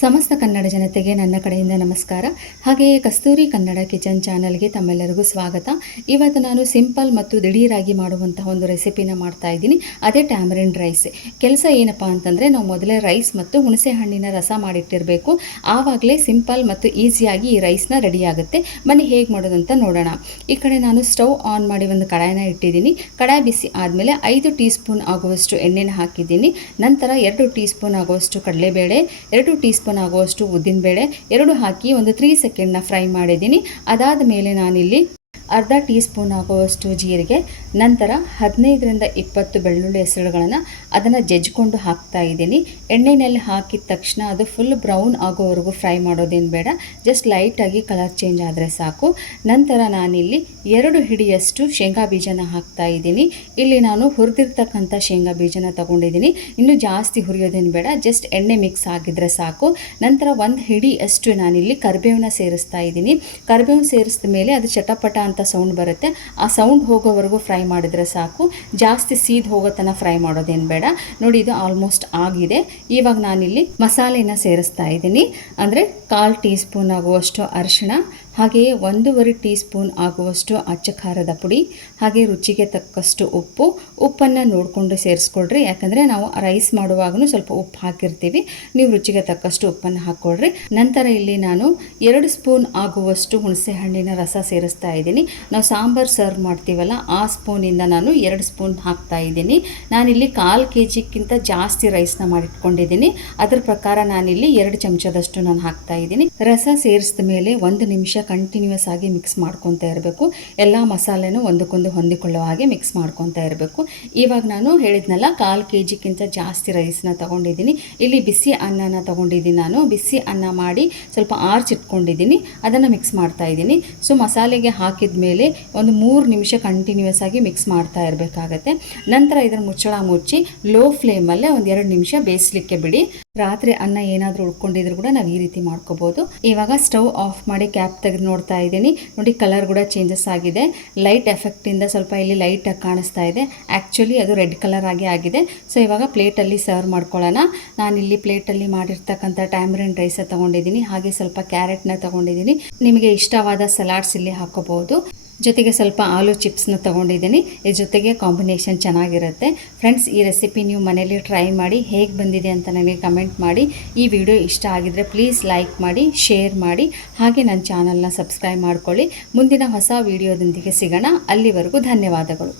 ಸಮಸ್ತ ಕನ್ನಡ ಜನತೆಗೆ ನನ್ನ ಕಡೆಯಿಂದ ನಮಸ್ಕಾರ. ಹಾಗೆಯೇ ಕಸ್ತೂರಿ ಕನ್ನಡ ಕಿಚನ್ ಚಾನಲ್ಗೆ ತಮ್ಮೆಲ್ಲರಿಗೂ ಸ್ವಾಗತ. ಇವತ್ತು ನಾನು ಸಿಂಪಲ್ ಮತ್ತು ದಿಢೀರಾಗಿ ಮಾಡುವಂತಹ ಒಂದು ರೆಸಿಪಿನ ಮಾಡ್ತಾ ಇದ್ದೀನಿ. ಅದೇ ಟ್ಯಾಮರಿನ್ ರೈಸ್. ಕೆಲಸ ಏನಪ್ಪ ಅಂತಂದರೆ ನಾವು ಮೊದಲೇ ರೈಸ್ ಮತ್ತು ಹುಣಸೆ ಹಣ್ಣಿನ ರಸ ಮಾಡಿಟ್ಟಿರಬೇಕು. ಆವಾಗಲೇ ಸಿಂಪಲ್ ಮತ್ತು ಈಸಿಯಾಗಿ ಈ ರೈಸ್ನ ರೆಡಿ ಆಗುತ್ತೆ. ಬನ್ನಿ ಹೇಗೆ ಮಾಡೋದು ಅಂತ ನೋಡೋಣ. ಈ ಕಡೆ ನಾನು ಸ್ಟವ್ ಆನ್ ಮಾಡಿ ಒಂದು ಕಡಾಯಿನ ಇಟ್ಟಿದ್ದೀನಿ. ಕಡಾಯಿ ಬಿಸಿ ಆದಮೇಲೆ ಐದು ಟೀ ಸ್ಪೂನ್ ಆಗುವಷ್ಟು ಎಣ್ಣೆನ ಹಾಕಿದ್ದೀನಿ. ನಂತರ ಎರಡು ಟೀ ಸ್ಪೂನ್ ಆಗುವಷ್ಟು ಕಡಲೆಬೇಳೆ, ಎರಡು ಟೀ ಆಗುವಷ್ಟು ಉದ್ದಿನಬೇಳೆ ಎರಡು ಹಾಕಿ ಒಂದು ತ್ರೀ ಸೆಕೆಂಡ್ನ ಫ್ರೈ ಮಾಡಿದ್ದೀನಿ. ಅದಾದ ಮೇಲೆ ನಾನಿಲ್ಲಿ ಅರ್ಧ ಟೀ ಸ್ಪೂನ್ ಆಗುವಷ್ಟು ಜೀರಿಗೆ, ನಂತರ ಹದಿನೈದರಿಂದ ಇಪ್ಪತ್ತು ಬೆಳ್ಳುಳ್ಳಿ ಹೆಸರುಗಳನ್ನು ಅದನ್ನು ಜಜ್ಜಿಕೊಂಡು ಹಾಕ್ತಾ ಇದ್ದೀನಿ. ಎಣ್ಣೆಯಲ್ಲಿ ಹಾಕಿದ ತಕ್ಷಣ ಅದು ಫುಲ್ ಬ್ರೌನ್ ಆಗೋವರೆಗೂ ಫ್ರೈ ಮಾಡೋದೇನು ಬೇಡ ಜಸ್ಟ್ ಲೈಟಾಗಿ ಕಲರ್ ಚೇಂಜ್ ಆದರೆ ಸಾಕು. ನಂತರ ನಾನಿಲ್ಲಿ ಎರಡು ಹಿಡಿಯಷ್ಟು ಶೇಂಗಾ ಬೀಜನ ಹಾಕ್ತಾ ಇದ್ದೀನಿ. ಇಲ್ಲಿ ನಾನು ಹುರಿದಿರ್ತಕ್ಕಂಥ ಶೇಂಗಾ ಬೀಜನ ತೊಗೊಂಡಿದ್ದೀನಿ. ಇನ್ನು ಜಾಸ್ತಿ ಹುರಿಯೋದೇನು ಬೇಡ ಜಸ್ಟ್ ಎಣ್ಣೆ ಮಿಕ್ಸ್ ಆಗಿದ್ರೆ ಸಾಕು. ನಂತರ ಒಂದು ಹಿಡಿಯಷ್ಟು ನಾನಿಲ್ಲಿ ಕರಿಬೇವನ್ನ ಸೇರಿಸ್ತಾ ಇದ್ದೀನಿ. ಕರಿಬೇವು ಸೇರಿಸಿದ ಮೇಲೆ ಅದು ಚಟಪಟ ಅಂತ ಸೌಂಡ್ ಬರುತ್ತೆ. ಆ ಸೌಂಡ್ ಹೋಗೋವರೆಗೂ ಫ್ರೈ ಮಾಡಿದರೆ ಸಾಕು. ಜಾಸ್ತಿ ಸೀದ್ ಹೋಗೋ ತನಕ ಫ್ರೈ ಮಾಡೋದೇನು ಬೇಡ. ನೋಡಿ, ಇದು ಆಲ್ಮೋಸ್ಟ್ ಆಗಿದೆ. ಇವಾಗ ನಾನಿಲ್ಲಿ ಮಸಾಲೆನ ಸೇರಿಸ್ತಾ ಇದ್ದೀನಿ. ಅಂದರೆ ಕಾಲು ಟೀ ಸ್ಪೂನ್ ಆಗುವಷ್ಟು ಅರಿಶಿಣ ಹಾಗೆಯೇ ಒಂದೂವರೆ ಟೀ ಸ್ಪೂನ್ ಆಗುವಷ್ಟು ಅಚ್ಚ ಖಾರದ ಪುಡಿ, ಹಾಗೆ ರುಚಿಗೆ ತಕ್ಕಷ್ಟು ಉಪ್ಪು. ಉಪ್ಪನ್ನು ನೋಡಿಕೊಂಡು ಸೇರಿಸ್ಕೊಳ್ರಿ. ಯಾಕಂದರೆ ನಾವು ರೈಸ್ ಮಾಡುವಾಗಲೂ ಸ್ವಲ್ಪ ಉಪ್ಪು ಹಾಕಿರ್ತೀವಿ. ನೀವು ರುಚಿಗೆ ತಕ್ಕಷ್ಟು ಉಪ್ಪನ್ನು ಹಾಕ್ಕೊಳ್ರಿ. ನಂತರ ಇಲ್ಲಿ ನಾನು ಎರಡು ಸ್ಪೂನ್ ಆಗುವಷ್ಟು ಹುಣಸೆ ಹಣ್ಣಿನ ರಸ ಸೇರಿಸ್ತಾ ಇದ್ದೀನಿ. ನಾವು ಸಾಂಬಾರು ಸರ್ವ್ ಮಾಡ್ತೀವಲ್ಲ, ಆ ಸ್ಪೂನಿಂದ ನಾನು ಎರಡು ಸ್ಪೂನ್ ಹಾಕ್ತಾ ಇದ್ದೀನಿ. ನಾನಿಲ್ಲಿ ಕಾಲು ಕೆ ಜಿಗಿಂತ ಜಾಸ್ತಿ ರೈಸ್ನ ಮಾಡಿಟ್ಕೊಂಡಿದ್ದೀನಿ. ಅದ್ರ ಪ್ರಕಾರ ನಾನಿಲ್ಲಿ ಎರಡು ಚಮಚದಷ್ಟು ನಾನು ಹಾಕ್ತಾ ಇದ್ದೀನಿ. ರಸ ಸೇರಿಸಿದ ಮೇಲೆ ಒಂದು ನಿಮಿಷ ಕಂಟಿನ್ಯೂಸ್ ಆಗಿ ಮಿಕ್ಸ್ ಮಾಡ್ಕೊತಾ ಇರಬೇಕು. ಎಲ್ಲ ಮಸಾಲೆನೂ ಒಂದಕ್ಕೊಂದು ಹೊಂದಿಕೊಳ್ಳೋ ಹಾಗೆ ಮಿಕ್ಸ್ ಮಾಡ್ಕೊತಾ ಇರಬೇಕು. ಇವಾಗ ನಾನು ಹೇಳಿದ್ನಲ್ಲ, ಕಾಲು ಕೆ ಜಿಗಿಂತ ಜಾಸ್ತಿ ರೈಸ್ನ ತೊಗೊಂಡಿದ್ದೀನಿ. ಇಲ್ಲಿ ಬಿಸಿ ಅನ್ನನ ತೊಗೊಂಡಿದ್ದೀನಿ ನಾನು. ಬಿಸಿ ಅನ್ನ ಮಾಡಿ ಸ್ವಲ್ಪ ಆರ್ಚಿಟ್ಕೊಂಡಿದ್ದೀನಿ ಅದನ್ನು ಮಿಕ್ಸ್ ಮಾಡ್ತಾ ಇದ್ದೀನಿ. ಸೊ ಮಸಾಲೆಗೆ ಹಾಕಿದ ಮೇಲೆ ಒಂದು ಮೂರು ನಿಮಿಷ ಕಂಟಿನ್ಯೂಯಸ್ ಆಗಿ ಮಿಕ್ಸ್ ಮಾಡ್ತಾ ಇರಬೇಕಾಗತ್ತೆ. ನಂತರ ಇದರ ಮುಚ್ಚಳ ಮುಚ್ಚಿ ಲೋ ಫ್ಲೇಮಲ್ಲೇ ಒಂದು ಎರಡು ನಿಮಿಷ ಬೇಯಿಸ್ಲಿಕ್ಕೆ ಬಿಡಿ. ರಾತ್ರಿ ಅನ್ನ ಏನಾದರೂ ಉಳ್ಕೊಂಡಿದ್ರು ಕೂಡ ನಾವು ಈ ರೀತಿ ಮಾಡ್ಕೋಬೋದು. ಇವಾಗ ಸ್ಟವ್ ಆಫ್ ಮಾಡಿ ಕ್ಯಾಪ್ ತೆಗೆದು ನೋಡ್ತಾ ಇದ್ದೀನಿ. ನೋಡಿ ಕಲರ್ ಕೂಡ ಚೇಂಜಸ್ ಆಗಿದೆ. ಲೈಟ್ ಎಫೆಕ್ಟಿಂದ ಸ್ವಲ್ಪ ಇಲ್ಲಿ ಲೈಟಾಗಿ ಕಾಣಿಸ್ತಾ ಇದೆ. ಆ್ಯಕ್ಚುಲಿ ಅದು ರೆಡ್ ಕಲರ್ ಆಗಿ ಆಗಿದೆ. ಸೊ, ಇವಾಗ ಪ್ಲೇಟಲ್ಲಿ ಸರ್ವ್ ಮಾಡ್ಕೊಳ್ಳೋಣ. ನಾನಿಲ್ಲಿ ಪ್ಲೇಟಲ್ಲಿ ಮಾಡಿರ್ತಕ್ಕಂಥ ಟ್ಯಾಮ್ರಿನ್ ರೈಸ ತೊಗೊಂಡಿದ್ದೀನಿ. ಹಾಗೆ ಸ್ವಲ್ಪ ಕ್ಯಾರೆಟ್ನ ತೊಗೊಂಡಿದ್ದೀನಿ. ನಿಮಗೆ ಇಷ್ಟವಾದ ಸಲಾಡ್ಸ್ ಇಲ್ಲಿ ಹಾಕೋಬಹುದು ಜೊತೆಗೆ ಸ್ವಲ್ಪ ಆಲೂ ಚಿಪ್ಸ್ನ ತೊಗೊಂಡಿದ್ದೀನಿ. ಇದ್ರ ಜೊತೆಗೆ ಕಾಂಬಿನೇಷನ್ ಚೆನ್ನಾಗಿರುತ್ತೆ. ಫ್ರೆಂಡ್ಸ್ ಈ ರೆಸಿಪಿ ನೀವು ಮನೇಲಿ ಟ್ರೈ ಮಾಡಿ ಹೇಗೆ ಬಂದಿದೆ ಅಂತ ನನಗೆ ಕಮೆಂಟ್ ಮಾಡಿ. ಈ ವಿಡಿಯೋ ಇಷ್ಟ ಆಗಿದರೆ ಪ್ಲೀಸ್ ಲೈಕ್ ಮಾಡಿ ಶೇರ್ ಮಾಡಿ. ಹಾಗೆ ನನ್ನ ಚಾನಲ್ನ ಸಬ್ಸ್ಕ್ರೈಬ್ ಮಾಡ್ಕೊಳ್ಳಿ. ಮುಂದಿನ ಹೊಸ ವಿಡಿಯೋದೊಂದಿಗೆ ಸಿಗೋಣ. ಅಲ್ಲಿವರೆಗೂ ಧನ್ಯವಾದಗಳು.